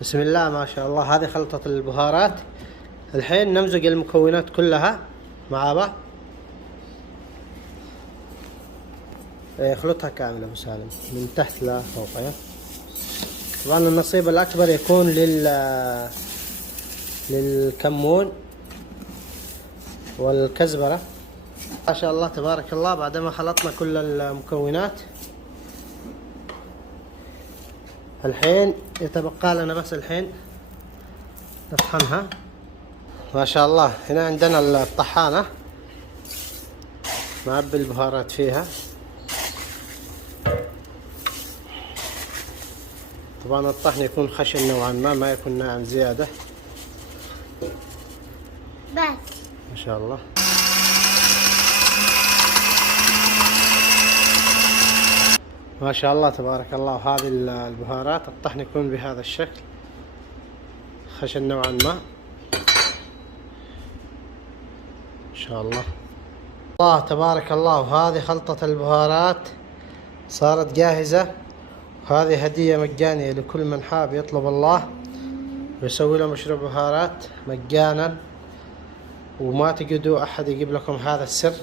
بسم الله ما شاء الله. هذه خلطة البهارات. الحين نمزج المكونات كلها مع بعض. اخلطها كاملة ابو سالم من تحت لفوق. طبعا النصيب الاكبر يكون للكمون والكزبرة. ما شاء الله تبارك الله. بعدما خلطنا كل المكونات الحين يتبقى لنا بس الحين نطحنها. ما شاء الله هنا عندنا الطحانة نعبي البهارات فيها. طبعا الطحن يكون خشن نوعا ما يكون ناعم زيادة. بس ما شاء الله. ما شاء الله تبارك الله. هذه البهارات الطحن يكون بهذا الشكل خشن نوعا ما. ما شاء الله. الله تبارك الله. وهذه خلطة البهارات صارت جاهزة. وهذه هدية مجانية لكل من حاب يطلب الله ويسوي له مشروع بهارات مجانا، وما تجدوا أحد يجيب لكم هذا السر.